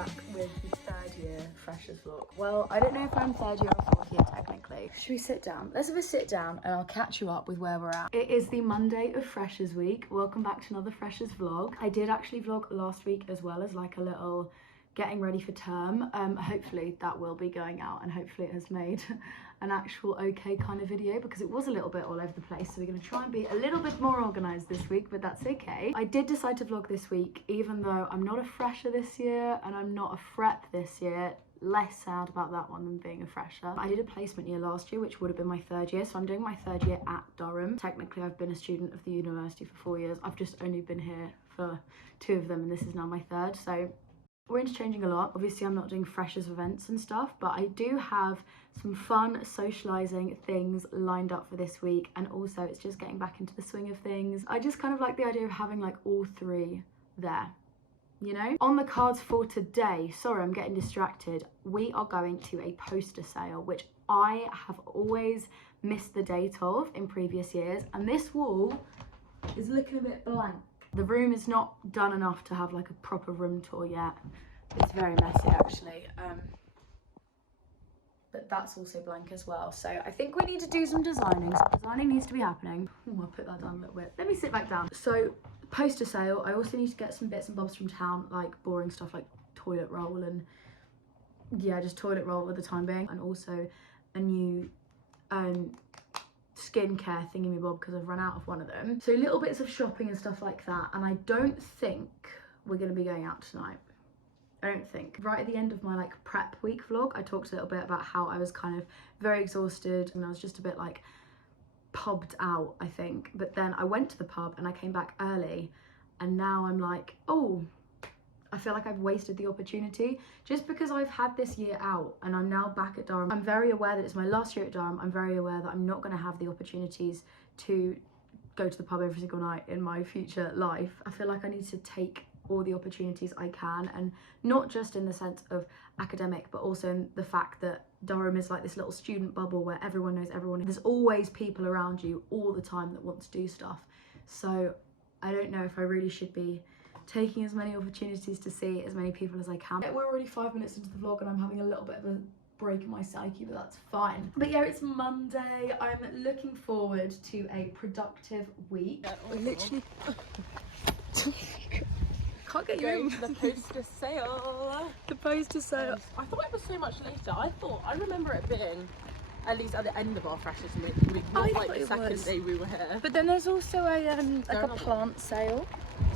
back with the third year freshers vlog. Well, I don't know if I'm third year or fourth year technically. Should we sit down? Let's have a sit down and I'll catch you up with where we're at. It is the Monday of freshers week. Welcome back to another freshers vlog. I did actually vlog last week as well as like a little getting ready for term. Hopefully that will be going out and hopefully it has made an actual okay kind of video because it was a little bit all over the place. So we're going to try and be a little bit more organised this week, but that's okay. I did decide to vlog this week, even though I'm not a fresher this year and I'm not a frep this year. Less sad about that one than being a fresher. I did a placement year last year, which would have been my third year. So I'm doing my third year at Durham. Technically, I've been a student of the University for 4 years. I've just only been here for 2 of them and this is now my third. So we're interchanging a lot. Obviously, I'm not doing freshers events and stuff, but I do have some fun socialising things lined up for this week. And also it's just getting back into the swing of things. I just kind of like the idea of having like all 3 there, you know? On the cards for today, sorry, I'm getting distracted. We are going to a poster sale, which I have always missed the date of in previous years. And this wall is looking a bit blank. The room is not done enough to have like a proper room tour yet. It's very messy actually. But that's also blank as well. So I think we need to do some designing. So designing needs to be happening. Ooh, I'll put that down a little bit. Let me sit back down. So poster sale, I also need to get some bits and bobs from town, like boring stuff like toilet roll and yeah, just toilet roll for the time being. And also a new skincare thingy-me-bob because I've run out of one of them. So little bits of shopping and stuff like that. And I don't think we're going to be going out tonight. I don't think. Right at the end of my like prep week vlog, I talked a little bit about how I was kind of very exhausted and I was just a bit like pubbed out, I think. But then I went to the pub and I came back early and now I'm like, oh, I feel like I've wasted the opportunity just because I've had this year out and I'm now back at Durham. I'm very aware that it's my last year at Durham. I'm very aware that I'm not going to have the opportunities to go to the pub every single night in my future life. I feel like I need to take all the opportunities I can, and not just in the sense of academic, but also in the fact that Durham is like this little student bubble where everyone knows everyone. There's always people around you all the time that want to do stuff. So I don't know if I really should be taking as many opportunities to see as many people as I can. We're already 5 minutes into the vlog and I'm having a little bit of a break in my psyche, but that's fine. But yeah, it's Monday. I'm looking forward to a productive week. We're literally can't get you in. The poster sale. The poster sale. I thought it was so much later. I remember it being at least at the end of our freshers week, not like the second day we were here. But then there's also a like a plant sale.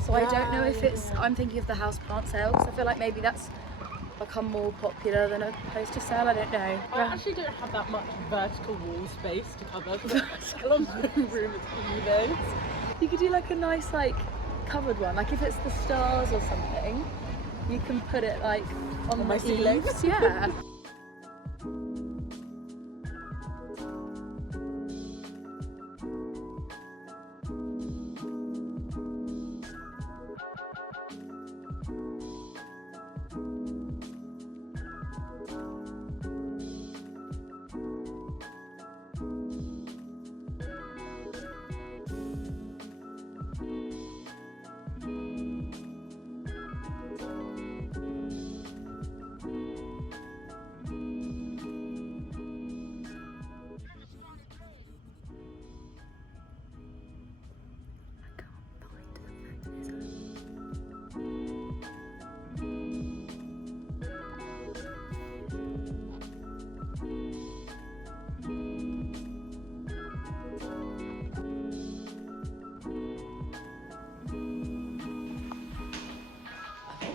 So I don't know if it's, I'm thinking of the house plant sale, because I feel like maybe that's become more popular than a poster sale, I don't know. I actually don't have that much vertical wall space to cover, because a lot of room is even. You could do like a nice like covered one, like if it's the stars or something, you can put it like on my ceiling. Yeah.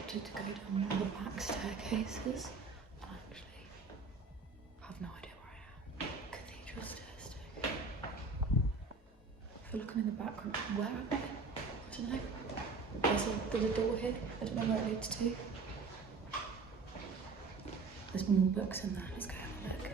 To go down one of the back staircases. I actually have no idea where I am. Cathedral stairs too. I feel like I'm in the back room. Where am I? I don't know. There's a door here. I don't know where it leads to. There's more books in there. Let's go have a look.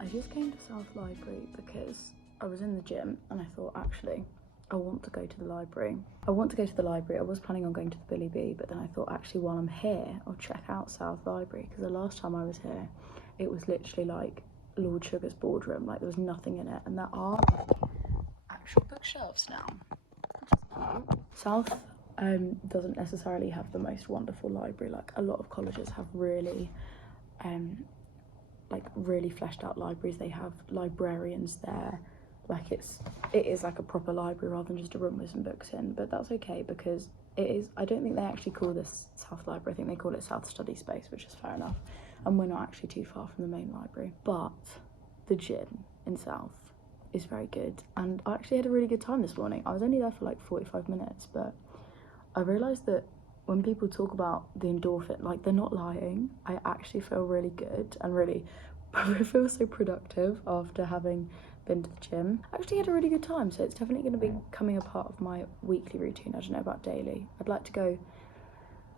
I just came to South Library because I was in the gym and I thought actually I want to go to the library. I was planning on going to the Billy Bee, but then I thought actually while I'm here, I'll check out South Library, because the last time I was here, it was literally like Lord Sugar's boardroom, like there was nothing in it, and there are like actual bookshelves now, which is cute. South doesn't necessarily have the most wonderful library. Like a lot of colleges have really like really fleshed out libraries. They have librarians there, like it is like a proper library rather than just a room with some books in. But that's okay, because it is, I don't think they actually call this South Library, I think they call it South Study Space, which is fair enough, and we're not actually too far from the main library. But the gym in South is very good, and I actually had a really good time this morning. I was only there for like 45 minutes, but I realised that when people talk about the endorphin, like they're not lying. I actually feel really good and really I feel so productive after having been to the gym. I actually had a really good time, so it's definitely going to be becoming a part of my weekly routine. I don't know about daily. I'd like to go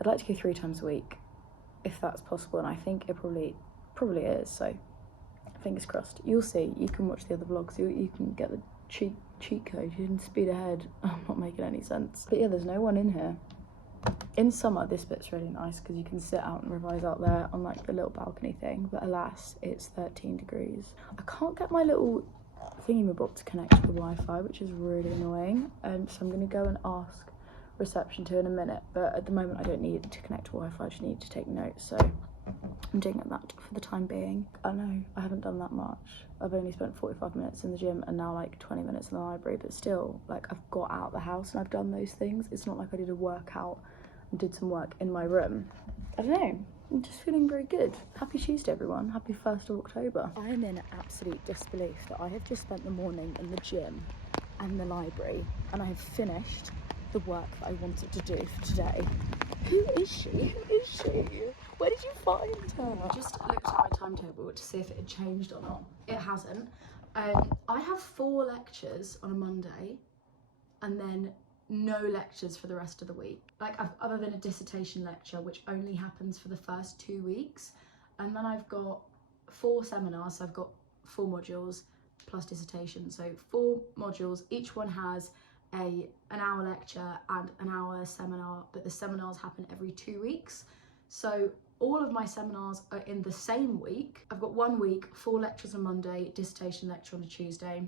3 times a week if that's possible, and I think it probably is, so fingers crossed. You'll see. You can watch the other vlogs. You can get the cheat code. You can speed ahead. I'm not making any sense, but yeah, there's no one in here. In summer, this bit's really nice because you can sit out and revise out there on like the little balcony thing, but alas, it's 13 degrees. I can't get my little thingy-mabob to connect to the Wi-Fi, which is really annoying, so I'm going to go and ask reception in a minute, but at the moment I don't need it to connect to Wi-Fi, I just need to take notes, so I'm doing that for the time being. I know I haven't done that much. I've only spent 45 minutes in the gym and now like 20 minutes in the library, but still, like, I've got out the house and I've done those things. It's not like I did a workout and did some work in my room. I don't know, I'm just feeling very good. Happy Tuesday, everyone. Happy 1st of October. I am in absolute disbelief that I have just spent the morning in the gym and the library, and I have finished the work that I wanted to do for today. Who is she? Who is she? Where did you find her? I just looked at my timetable to see if it had changed or not. It hasn't. I have 4 lectures on a Monday and then no lectures for the rest of the week. Like, other than a dissertation lecture, which only happens for the first 2 weeks. And then I've got 4 seminars, so I've got 4 modules plus dissertation. So 4 modules, each one has an hour lecture and an hour seminar, but the seminars happen every 2 weeks. So all of my seminars are in the same week. I've got 1 week, 4 lectures on Monday, dissertation lecture on a Tuesday,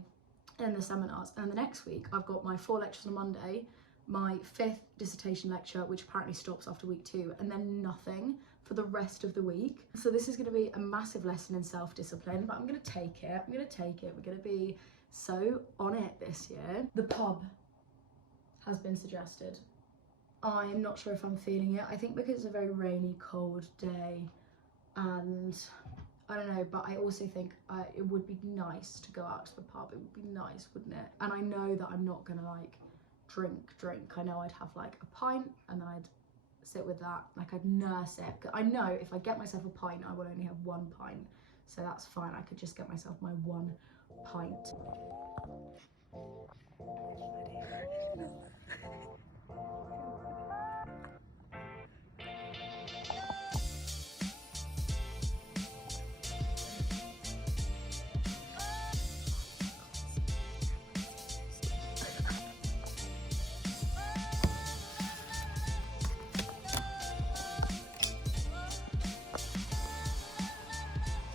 and the seminars. And the next week I've got my 4 lectures on Monday, my 5th dissertation lecture, which apparently stops after week 2, and then nothing for the rest of the week. So this is going to be a massive lesson in self-discipline, but I'm going to take it. We're going to be so on it this year. The pub has been suggested. I'm not sure if I'm feeling it. I think because it's a very rainy, cold day, and I don't know, but I also think it would be nice to go out to the pub. It would be nice, wouldn't it? And I know that I'm not gonna like drink. I know I'd have like a pint and then I'd sit with that, like I'd nurse it. I know if I get myself a pint, I will only have 1 pint, so that's fine. I could just get myself my 1 pint.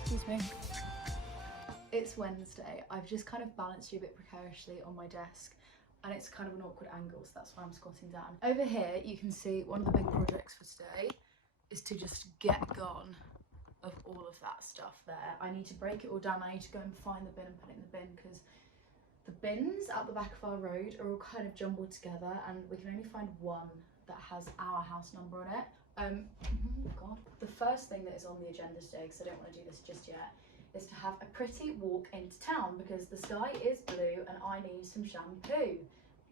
Excuse me. It's Wednesday. I've just kind of balanced you a bit precariously on my desk, and it's kind of an awkward angle, so that's why I'm squatting down. Over here, you can see one of the big projects for today is to just get gone of all of that stuff there. I need to break it all down. I need to go and find the bin and put it in the bin, because the bins out the back of our road are all kind of jumbled together, and we can only find one that has our house number on it. Oh God. The first thing that is on the agenda today, because I don't want to do this just yet, is to have a pretty walk into town, because the sky is blue and I need some shampoo.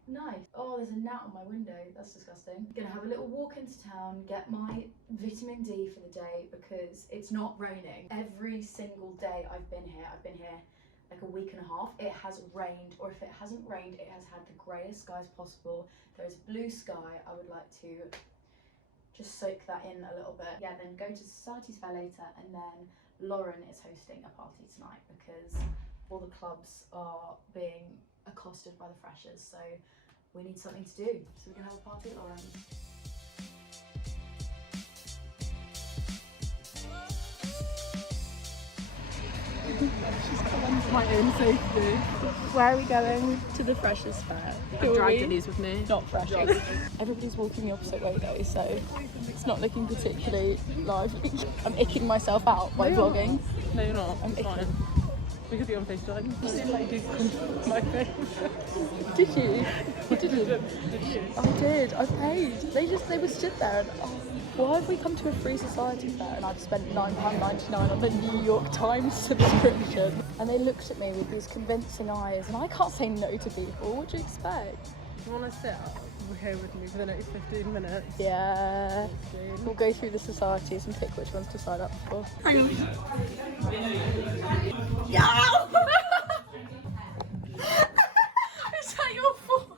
Nice. Oh, there's a gnat on my window. That's disgusting. Gonna have a little walk into town, get my vitamin D for the day, because it's not raining. Every single day I've been here like a week and a half, it has rained, or if it hasn't rained, it has had the greyest skies possible. There's blue sky. I would like to just soak that in a little bit. Yeah, then go to Society's Fair later, and then Lauren is hosting a party tonight because all the clubs are being accosted by the freshers, so we need something to do, so we're gonna have a party at Durham. My own safety. Where are we going? To the Freshers Fair. Who I've are we? dragged Elise with me. Not Freshers. Everybody's walking the opposite way though, so it's not looking particularly lively. I'm icking myself out by vlogging. No, you're not. I'm It's icking. fine. We could be on FaceTime. Ladies come my face. Did you? You didn't. Did you? I did. I paid. They were stood there and why have we come to a free society fair and I've spent £9.99 on the New York Times subscription? And they looked at me with these convincing eyes and I can't say no to people. What do you expect? You want to sit here with me for the next 15 minutes? Yeah. We'll go through the societies and pick which ones to sign up for. Yeah! Is that your fault?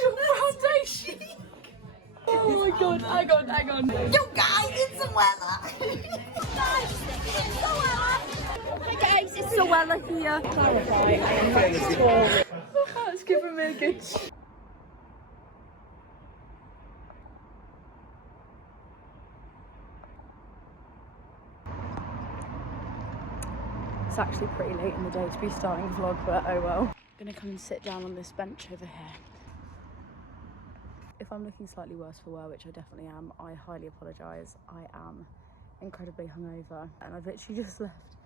Your foundation? Oh my god, hang on. You guys, it's Zoella! Guys, it's Zoella! Hi guys, it's Zoella here. That's giving me a good... It's actually pretty late in the day to be starting a vlog, but oh well. I'm gonna come and sit down on this bench over here. If I'm looking slightly worse for wear, which I definitely am, I highly apologise. I am incredibly hungover and I've literally just left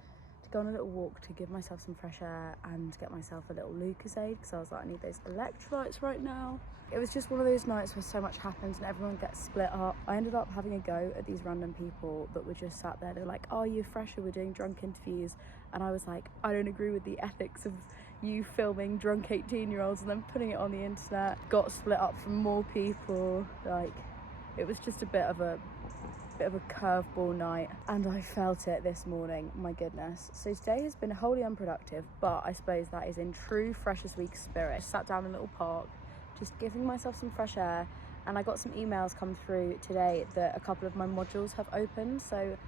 to go on a little walk to give myself some fresh air and get myself a little Lucozade because I was like, I need those electrolytes right now. It was just one of those nights where so much happens and everyone gets split up. I ended up having a go at these random people that were just sat there. They're like, oh, you're fresher, we're doing drunk interviews. And I was like, I don't agree with the ethics of you filming drunk 18-year-olds and then putting it on the internet. Got split up from more people. Like, it was just a bit of a curveball night and I felt it this morning, my goodness. So today has been wholly unproductive, but I suppose that is in true Freshers Week spirit. Sat down in a little park, just giving myself some fresh air, and I got some emails come through today that a couple of my modules have opened. So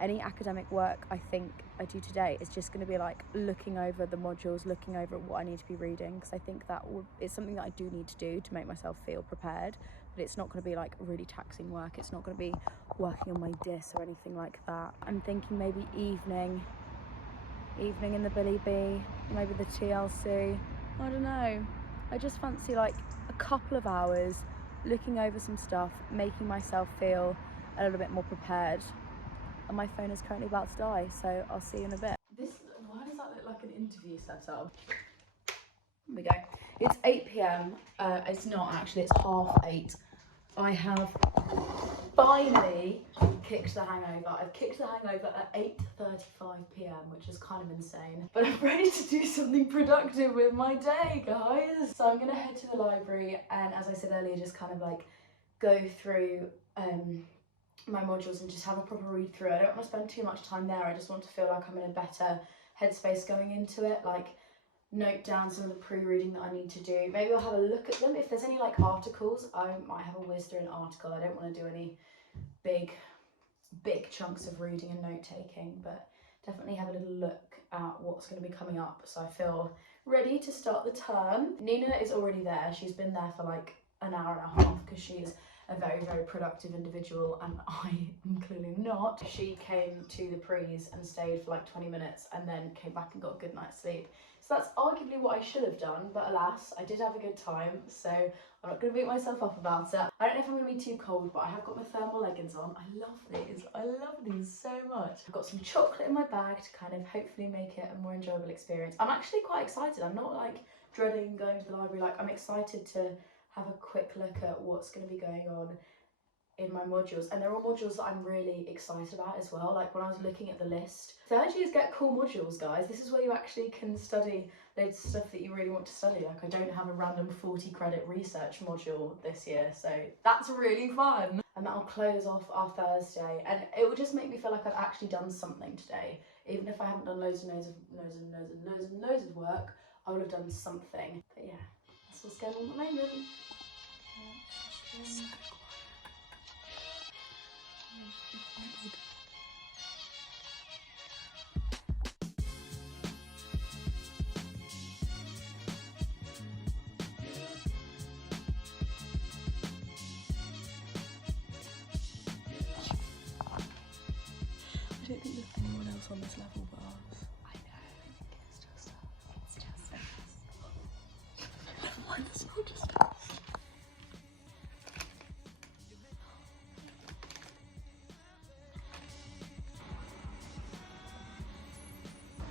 any academic work I think I do today is just going to be like looking over the modules, looking over what I need to be reading, because I think that it's something that I do need to do to make myself feel prepared, but it's not going to be like really taxing work. It's not going to be working on my dis or anything like that. I'm thinking maybe evening in the Billy B, maybe the TLC, I don't know. I just fancy like a couple of hours looking over some stuff, making myself feel a little bit more prepared. And my phone is currently about to die, so I'll see you in a bit. Why does that look like an interview setup? Here we go. It's 8 p.m. It's not actually, it's 8:30. I have finally kicked the hangover. I've kicked the hangover at 8:35 p.m, which is kind of insane. But I'm ready to do something productive with my day, guys. So I'm gonna head to the library and, as I said earlier, just kind of like go through my modules and just have a proper read through. I don't want to spend too much time there. I just want to feel like I'm in a better headspace going into it, like note down some of the pre-reading that I need to do. Maybe I'll have a look at them. If there's any like articles, I might have a whiz through an article. I don't want to do any big chunks of reading and note taking, but definitely have a little look at what's going to be coming up so I feel ready to start the term. Nina is already there. She's been there for like an hour and a half because she's a very, very productive individual and I am clearly not. She came to the prees and stayed for like 20 minutes and then came back and got a good night's sleep. So that's arguably what I should have done, but alas, I did have a good time, so I'm not going to beat myself up about it. I don't know if I'm going to be too cold, but I have got my thermal leggings on. I love these. I love these so much. I've got some chocolate in my bag to kind of hopefully make it a more enjoyable experience. I'm actually quite excited. I'm not like dreading going to the library. Like, I'm excited to have a quick look at what's going to be going on in my modules, and they're all modules that I'm really excited about as well. Like, when I was looking at the list, third years get cool modules, guys. This is where you actually can study loads of stuff that you really want to study. Like, I don't have a random 40 credit research module this year, so that's really fun. And that'll close off our Thursday, and it will just make me feel like I've actually done something today. Even if I haven't done loads of work, I would have done something. But yeah, that's what's going on at the moment. on this level bars. I know, it's just us. It's just us. Never mind, it's not just us.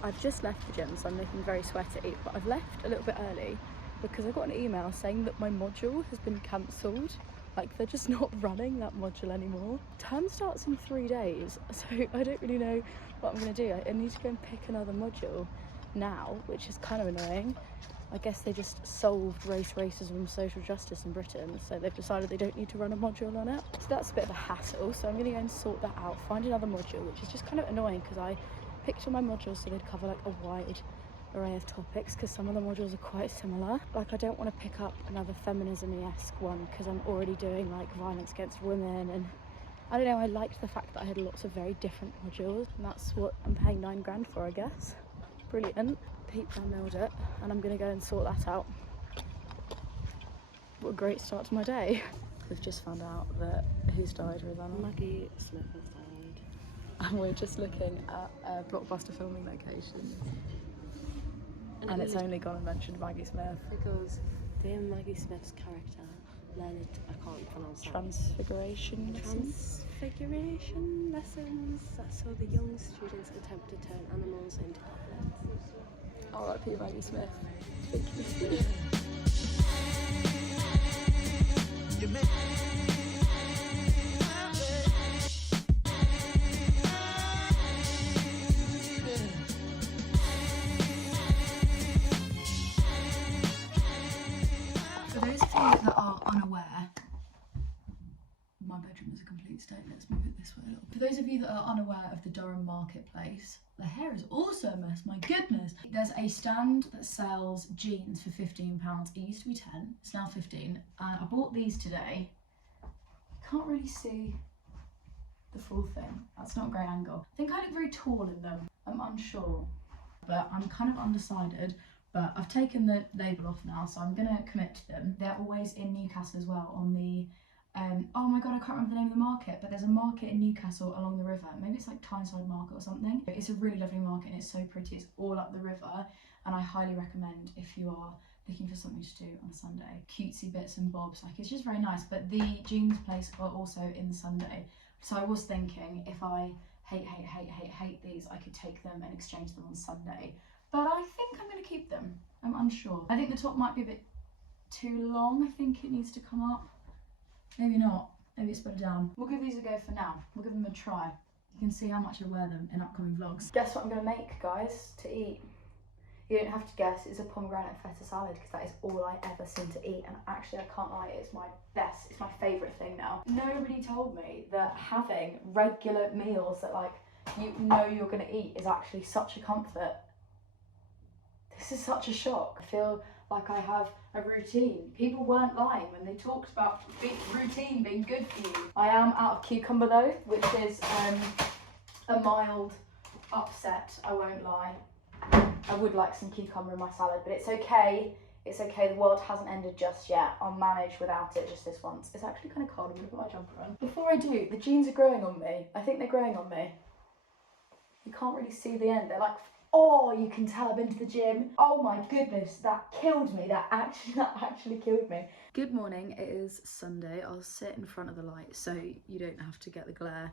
I've just left the gym, so I'm looking very sweaty, but I've left a little bit early because I got an email saying that my module has been cancelled. Like, they're just not running that module anymore. Term starts in 3 days, so I don't really know what I'm gonna do. I need to go and pick another module now, which is kind of annoying. I guess they just solved race, racism and social justice in Britain, so they've decided they don't need to run a module on it. So that's a bit of a hassle, so I'm gonna go and sort that out, find another module, which is just kind of annoying because I picked all my modules so they'd cover like a wide array of topics, because some of the modules are quite similar. Like, I don't want to pick up another feminism-esque one because I'm already doing like violence against women, and I don't know, I liked the fact that I had lots of very different modules, and that's what I'm paying £9 for, I guess. Brilliant. Peeped and milled it, and I'm gonna go and sort that out. What a great start to my day. We've just found out that who's died, Rosanna? Maggie Smith has died. And we're just looking at blockbuster filming locations. And it's only gone and mentioned Maggie Smith. Because dear Maggie Smith's character, Leonard, I can't pronounce that. Transfiguration lessons. Transfiguration lessons that saw the young students attempt to turn animals into goblets. R.I.P. Maggie Smith. Thank you. For those of you that are unaware, my bedroom is a complete state, let's move it this way a little bit. For those of you that are unaware of the Durham marketplace, the hair is also a mess, my goodness. There's a stand that sells jeans for £15. It used to be 10, it's now 15. And I bought these today. Can't really see the full thing. That's not a great angle. I think I look very tall in them. I'm unsure, but I'm kind of undecided. But I've taken the label off now, so I'm gonna commit to them. They're always in Newcastle as well, on the, oh my god, I can't remember the name of the market, but there's a market in Newcastle along the river. Maybe it's like Tyneside Market or something. It's a really lovely market and it's so pretty. It's all up the river, and I highly recommend if you are looking for something to do on a Sunday. Cutesy bits and bobs, like it's just very nice. But the jeans place are also in the Sunday. So I was thinking, if I hate these, I could take them and exchange them on Sunday. But I think I'm going to keep them. I'm unsure. I think the top might be a bit too long. I think it needs to come up. Maybe not. Maybe it's better down. We'll give these a go for now. We'll give them a try. You can see how much I wear them in upcoming vlogs. Guess what I'm going to make, guys, to eat? You don't have to guess. It's a pomegranate feta salad, because that is all I ever seem to eat. And actually, I can't lie, it's my best. It's my favourite thing now. Nobody told me that having regular meals that, like, you know you're going to eat is actually such a comfort. This is such a shock. I feel like I have a routine. People weren't lying when they talked about routine being good for you. I am out of cucumber though, which is a mild upset, I won't lie. I would like some cucumber in my salad, but it's okay. It's okay, the world hasn't ended just yet. I'll manage without it just this once. It's actually kind of cold, I'm gonna put my jumper on. Before I do, the jeans are growing on me. I think they're growing on me. You can't really see the end. They're like, oh, you can tell I've been to the gym. Oh my goodness, that killed me. That actually killed me. Good morning, it is Sunday. I'll sit in front of the light so you don't have to get the glare.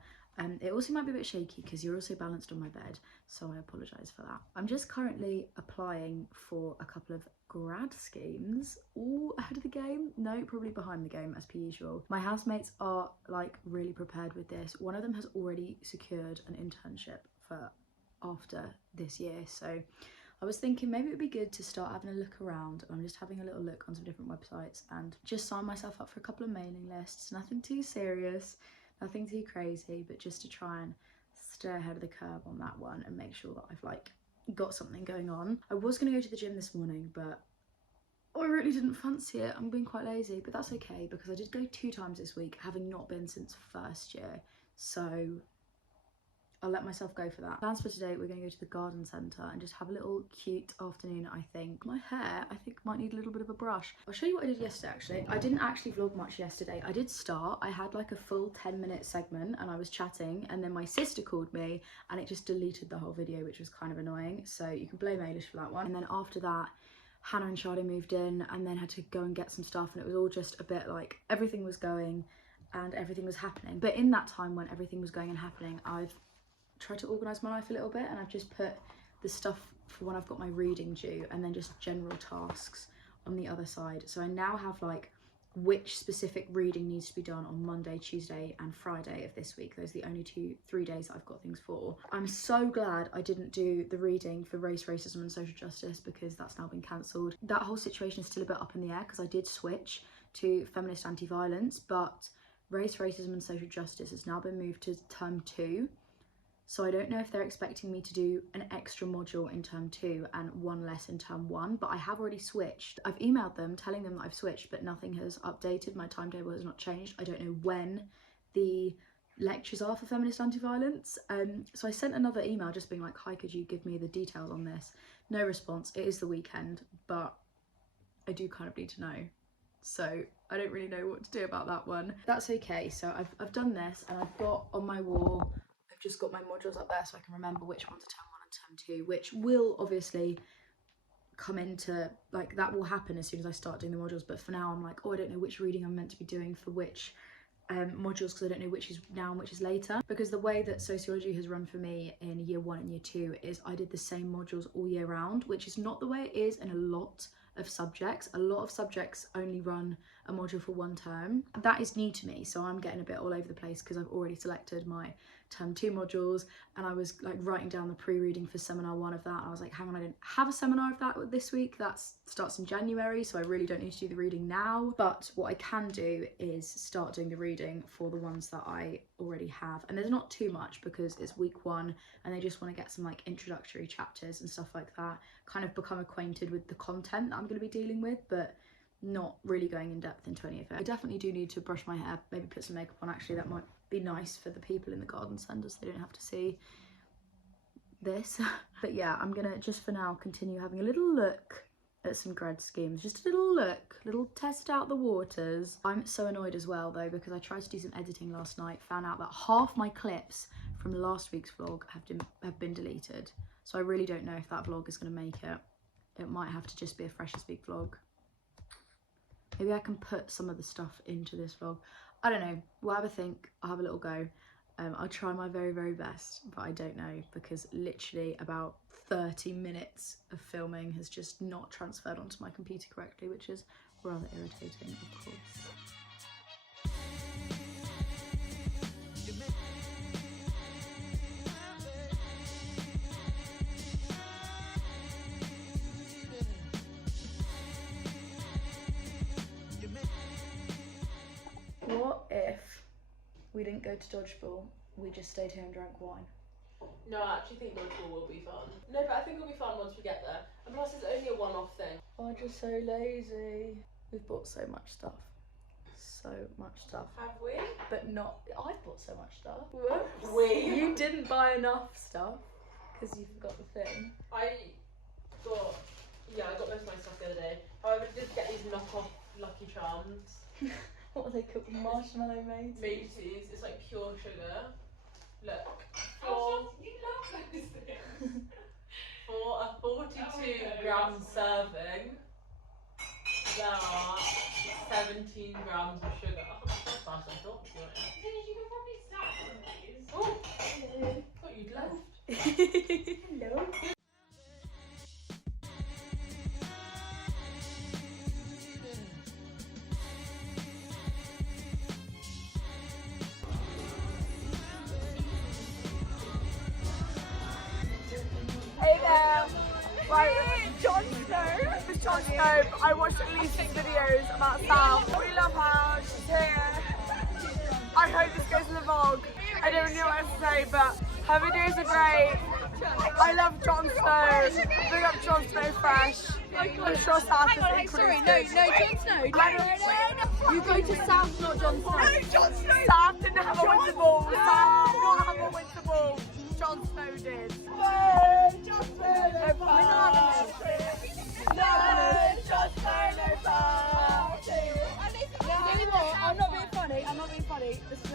It also might be a bit shaky because you're also balanced on my bed, so I apologise for that. I'm just currently applying for a couple of grad schemes, all ahead of the game. No, probably behind the game as per usual. My housemates are like really prepared with this. One of them has already secured an internship for after this year, so I was thinking maybe it would be good to start having a look around. I'm just having a little look on some different websites and just sign myself up for a couple of mailing lists. Nothing too serious, nothing too crazy, but just to try and stay ahead of the curve on that one and make sure that I've like got something going on. I was going to go to the gym this morning, but I really didn't fancy it. I'm being quite lazy, but that's okay because I did go 2 times this week, having not been since first year, so I'll let myself go for that. Plans for today, we're going to go to the garden centre and just have a little cute afternoon, I think. My hair, I think, might need a little bit of a brush. I'll show you what I did yesterday, actually. I didn't actually vlog much yesterday. I did start. I had like a full 10-minute segment and I was chatting, and then my sister called me and it just deleted the whole video, which was kind of annoying. So you can blame Ailish for that one. And then after that, Hannah and Charlie moved in and then had to go and get some stuff, and it was all just a bit like everything was going and everything was happening. But in that time when everything was going and happening, I've tried to organise my life a little bit, and I've just put the stuff for when I've got my reading due and then just general tasks on the other side. So I now have like which specific reading needs to be done on Monday, Tuesday and Friday of this week. Those are the only 3 days that I've got things for. I'm so glad I didn't do the reading for race, racism and social justice, because that's now been cancelled. That whole situation is still a bit up in the air because I did switch to feminist anti-violence, but race, racism and social justice has now been moved to term 2. So I don't know if they're expecting me to do an extra module in term 2 and one less in term 1, but I have already switched. I've emailed them telling them that I've switched, but nothing has updated. My timetable has not changed. I don't know when the lectures are for feminist anti-violence. So I sent another email just being like, hi, could you give me the details on this? No response. It is the weekend, but I do kind of need to know. So I don't really know what to do about that one. That's okay. So I've done this, and I've got on my wall, just got my modules up there so I can remember which ones are term 1 and term 2, which will obviously come into, like, that will happen as soon as I start doing the modules. But for now I'm like, oh, I don't know which reading I'm meant to be doing for which modules, because I don't know which is now and which is later. Because the way that sociology has run for me in year 1 and year 2 is I did the same modules all year round, which is not the way it is in a lot of subjects. A lot of subjects only run a module for 1 term. That is new to me, so I'm getting a bit all over the place because I've already selected my term 2 modules, and I was like writing down the pre-reading for seminar 1 of that, and I was like, hang on, I didn't have a seminar of that this week. That starts in January, so I really don't need to do the reading now. But what I can do is start doing the reading for the ones that I already have, and there's not too much because it's week 1 and they just want to get some like introductory chapters and stuff like that, kind of become acquainted with the content that I'm going to be dealing with, but not really going in depth into any of it. I definitely do need to brush my hair, maybe put some makeup on. Actually, that might be nice for the people in the garden centre so they don't have to see this. But yeah, I'm gonna just for now continue having a little look at some grad schemes, just a little look, little test out the waters. I'm so annoyed as well though, because I tried to do some editing last night, found out that half my clips from last week's vlog have been deleted, so I really don't know if that vlog is going to make it. It might have to just be a Freshers Week vlog. Maybe I can put some of the stuff into this vlog. I don't know, we'll have a think, I'll have a little go. I'll try my very, very best, but I don't know, because literally about 30 minutes of filming has just not transferred onto my computer correctly, which is rather irritating, of course. What if we didn't go to dodgeball, we just stayed here and drank wine? No, I actually think dodgeball will be fun. No, but I think it'll be fun once we get there. And plus it's only a one-off thing. I'm just so lazy. We've bought so much stuff. So much stuff. Have we? But not, I've bought so much stuff. Whoops. We? You didn't buy enough stuff because you forgot the thing. I got most of my stuff the other day. However, I did get these knockoff Lucky Charms. What are they called? Marshmallow maids? Mateys. It's like pure sugar. Look. You love those things. For a 42-gram serving, there are 17 grams of sugar. That's fast, I thought. You could probably stack some of these. Oh, thought you'd left. Hello. Hey there! Right, Jon Snow. This is Jon Snow. I watched at least 6 videos about Sal. We love her. She's here. I hope this goes in the vlog. I don't really know what else to say, but her videos are great. I love Jon Snow. Big up Jon Snow Fresh. I'm sure South is equally good. No, Jon Snow. You go to South, not Jon Snow. No, Jon Snow. South didn't have a winter ball. South did not have a winter ball. the